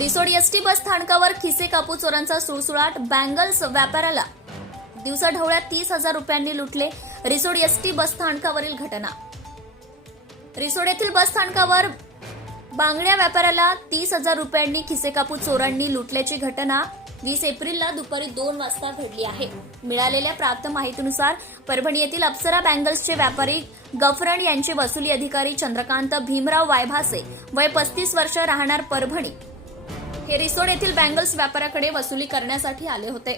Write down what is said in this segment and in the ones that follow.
Risod ST बस स्थानकावर खिसे कापू चोरांचा सुळसुळाट बँगल्स व्यापाऱ्याला दिवसा ढवळ्यात तीस हजार रुपयांनी लुटले रिसोड एसटी बस स्थानकावरील घटना. रिसोड येथील बस स्थानकावर बांगड्या व्यापाऱ्याला तीस हजार रुपयांनी खिसे कापू चोरांनी लुटल्याची घटना वीस एप्रिलला दुपारी दोन वाजता घडली आहे. मिळालेल्या प्राप्त माहितीनुसार परभणी येथील अप्सरा बँगल्सचे व्यापारी गफरण यांचे वसुली अधिकारी चंद्रकांत भीमराव वायभासे वय पस्तीस वर्ष राहणार परभणी. हे रिसोड येथील बँगल्स व्यापाऱ्याकडे वसुली करण्यासाठी आले होते.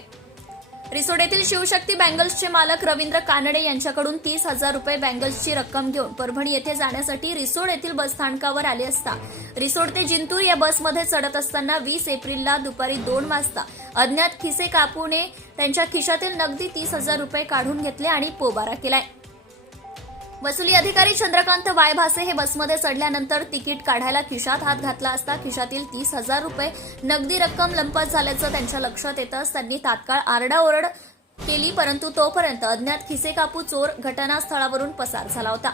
रिसोड येथील शिवशक्ती बँगल्सचे मालक रवींद्र कानडे यांच्याकडून तीस हजार रुपये बँगल्सची रक्कम घेऊन परभणी येथे जाण्यासाठी रिसोड येथील बसस्थानकावर आले असता. रिसोड ते जिंतूर या बसमध्ये चढत असताना वीस एप्रिलला दुपारी दोन वाजता अज्ञात खिसे कापूने त्यांच्या खिशातील नगदी तीस हजार रुपये काढून घेतले आणि पोबारा केलाय. वसुली अधिकारी चंद्रकांत वायभासे हे बसमध्ये चढल्यानंतर तिकीट काढायला खिशात हात घातला असता खिशातील तीस हजार रुपये नगदी रक्कम लंपत झाल्याचं त्यांच्या लक्षात येतं त्यांनी तात्काळ आरडाओरड केली परंतु तोपर्यंत अज्ञात खिसे कापू चोर घटनास्थळावरून पसार झाला होता.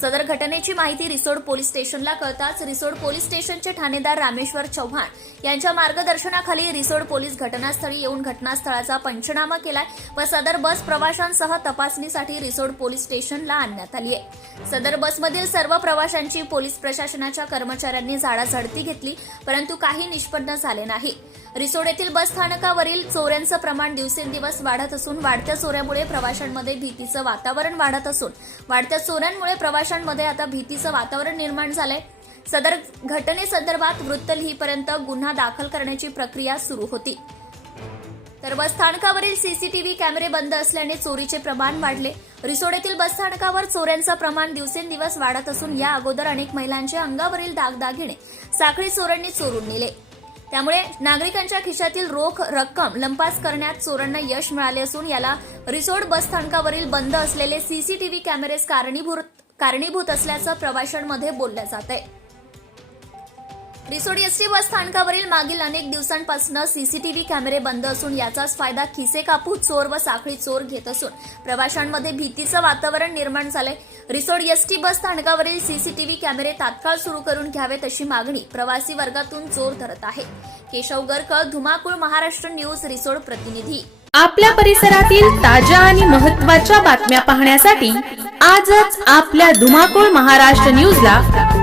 सदर घटनेची माहिती रिसोड पोलीस स्टेशनला कळताच रिसोड पोलीस स्टेशनचे ठाणेदार रामेश्वर चव्हाण यांच्या मार्गदर्शनाखाली रिसोड पोलीस घटनास्थळी येऊन घटनास्थळाचा पंचनामा केलाय व सदर बस प्रवाशांसह तपासणीसाठी रिसोड पोलीस स्टेशनला आणण्यात आली आहे सदर बसमधील सर्व प्रवाशांची पोलीस प्रशासनाच्या कर्मचाऱ्यांनी झाडाझडती घेतली परंतु काही निष्पन्न झाले नाही. रिसोड येथील बस स्थानकावरील चोऱ्यांचं प्रमाण दिवसेंदिवस वाढत असून वाढत्या चोऱ्यामुळे प्रवाशांमध्ये भीतीचं वातावरण वाढत असून वाढत्या चोऱ्यांमुळे प्रवाशांमध्ये आता भीतीचं वातावरण निर्माण झालंय. सदर घटनेसंदर्भात वृत्त लिहीपर्यंत गुन्हा दाखल करण्याची प्रक्रिया सुरू होती. तर बस स्थानकावरील सीसीटीव्ही कॅमेरे बंद असल्याने चोरीचे प्रमाण वाढले. रिसोड येथील बस स्थानकावर चोऱ्यांचं प्रमाण दिवसेंदिवस वाढत असून या अगोदर अनेक महिलांच्या अंगावरील दागदागिने साखळी चोरांनी चोरून नेले. त्यामुळे नागरिकांच्या खिशातील रोख रक्कम लंपास करण्यात चोरांना यश मिळाले असून याला रिसोड बसस्थानकावरील बंद असलेले सीसीटीव्ही कॅमेरेस कारणीभूत कारणीभूत असल्याचं प्रवाशांमध्ये बोललं जात आहे रिसोड एसटी बस स्थानकावरील मागील अनेक दिवसांपासून सीसीटीव्ही कॅमेरे बंद असून याचाच फायदा खिसे कापू चोर व साखळी चोर घेत असून प्रवाशांमध्ये भीतीचं वातावरण निर्माण झालंय. रिसोड एसटी बस स्थानकावरील सीसीटीव्ही कॅमेरे तात्काळ सुरू करून घ्यावेत अशी मागणी प्रवासी वर्गातून जोर धरत आहे. केशव गरकळ धुमाकूळ महाराष्ट्र न्यूज रिसोड प्रतिनिधी. आपल्या परिसरातील ताज्या आणि महत्त्वाच्या बातम्या पाहण्यासाठी आजच आपल्या धुमाकूळ महाराष्ट्र न्यूजला